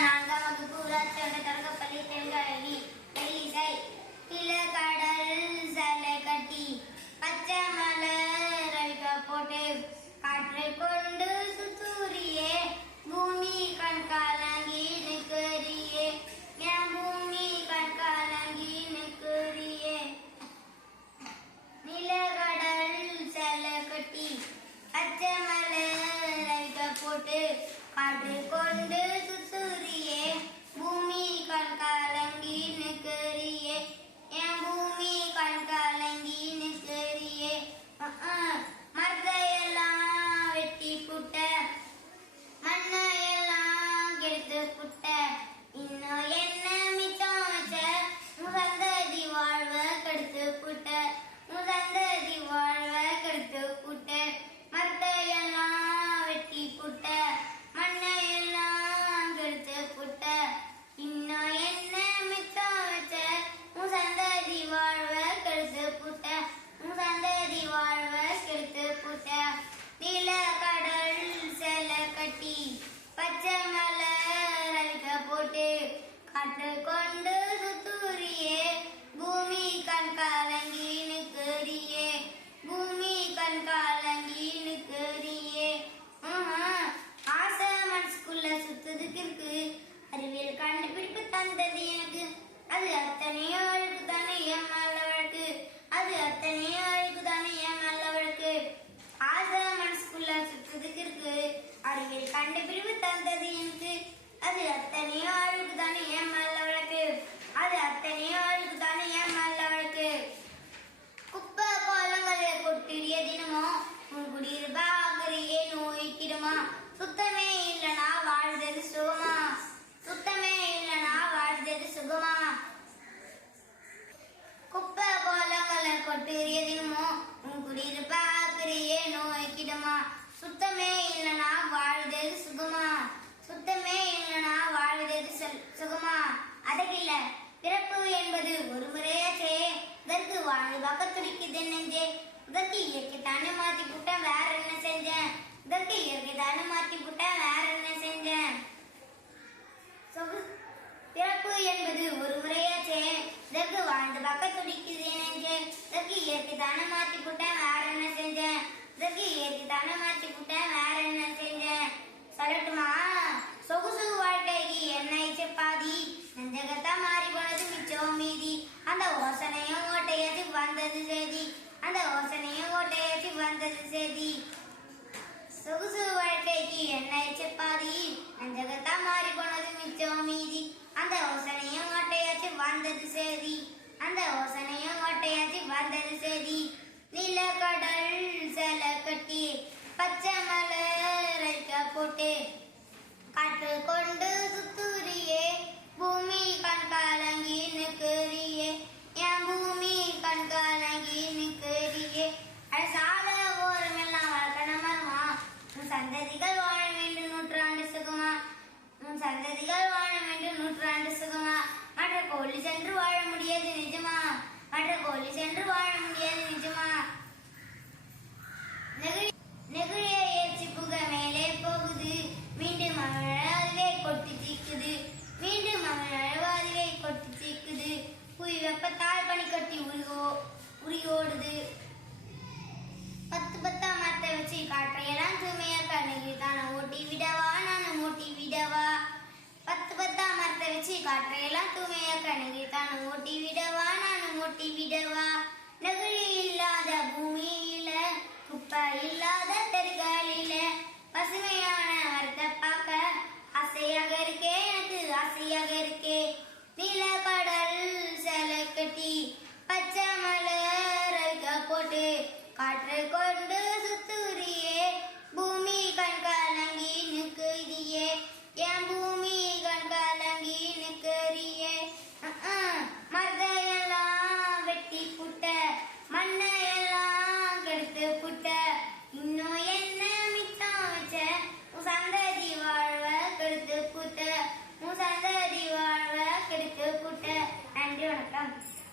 நான்காம் வகுப்பு ஊராட்சி ஒன்றிய தொடக்கப்பள்ளி தென்கழனி எலிசை இளக்கடல் சலை கட்டி பச்சை மலர் போட்டு காற்றை கொண்டு சுத்தூரியே பூமி கண் கலங்கி நிற்கறியே என் பூமி கண் கலங்கி நிற்கறியே நிலக்கடல் சலை கட்டி பச்சை மலர் போட்டு காற்று கொண்டு சுத்துறியே. பூமி கண் கலங்கி நிற்கறியே. என் பூமி கண் கலங்கி நிற்கறியே. மரத்தையெல்லாம் வெட்டி புட்ட மண்ணையெல்லாம் கெடுத்து புட்ட இன்னும் என்ன மிச்சம் வச்ச முகந்ததி வாழ்வ கெடுத்து புட்ட முகந்ததி வாழ்வ கெடுத்து புட்ட மரத்தையெல்லாம் வெட்டி புட்ட மண்ணையெல்லாம் கெடுத்து புட்ட இன்னும் என்ன மிச்சம் வச்ச முசந்ததி வாழ்வ கெடுத்து புட்ட முசந்ததி வாழ்வ கெடுத்து புட்ட நீல கடல் சேலை கட்டி பச்சை மலர் அழிக்க போட்டு காற்று கொண்டு சுத்தூரியே பூமி கண் கலங்கி நிற்கறியே பூமி கண் கலங்கி நிற்கறியே ஆசை மனசுக்குள்ள சுத்ததுக்கு இருக்கு அறிவியல் கண்டுபிடிப்பு தந்தது எனக்கு அது அத்தனையோ அழுக்கு தானே என் மேல வழக்கு அது அத்தனையோ அழுக்கு தானே என் மேல வழக்கு ஆசை மனசுக்குள்ள சுத்ததுக்கு இருக்கு அறிவியல் கண்டுபிடிப்பு தந்தது எனக்கு அது அத்தனையோ அழுக்கு தானே என் மேல வழக்கு அது அத்தனையோ அழுக்கு தானே என் மேல வழக்கு குப்பை கோலங்களை கொட்டிய தினமோ உன் குடியிருப்ப ஆகரியே நோய்க்கிடுமா சுத்தமே இல்லனா வாழ்ந்தது சுகமா சுத்தமே இல்லனா வாழ்ந்தது சுகமா குப்பை பெரியதினுமோ உன் குடியிருப்பா ஆகரியே நோய்க்கிடுமா? சுத்தமே இல்லனா வாழ்ந்தது சுகமா? சுத்தமே இல்லனா வாழ்ந்தது சு- சுகமா? அதற்கில்ல பிறப்பு என்பது ஒரு முறையாச்சே. இதற்கு வாழ்வு பக்க துடிக்குது நெஞ்சே. இதற்கு இயற்கை தானே மாத்தி புட்டேன் வேற என்ன செஞ்சேன்? இதற்கு இயற்கை தானே மாத்தி புட்டேன் வேற என்ன செஞ்சேன்? பிறப்பு என்பது ஒரு முறையாச்சே. இதற்கு வாழ்ந்து பக்க துடிக்குது. இதற்கு இயற்கை தானே மாத்தி புட்டேன் வேற என்ன செஞ்சேன்? இதற்கு இயற்கை தானே மாத்தி புட்டேன் வேற என்ன செஞ்சேன்? சொல்லட்டுமா? சொகுசு வாழ்க்கைக்கு என்னை செப்பாதி. நெஞ்சகத்தா மாறி போனது மிச்சம் மீதி. அந்த ஓசனையும் ஓட்டையாச்சு வந்தது சரி அந்த யோசனையும் ஓட்டையாச்சு வந்தது செய்தி சொகுசு வாழ்க்கைக்கு என்னை செப்பாதி. நெஞ்சகத்தா மாறி போனது மிச்சம் மீதி. அந்த ஓசனையும் ஓட்டையாச்சு வந்தது செய்தி அந்த ஓட்டையாச்சு வந்தது college and work. அடியகருக்கு நிலபடல் செலை கட்டி பச்சை மலர் போட்டு காற்று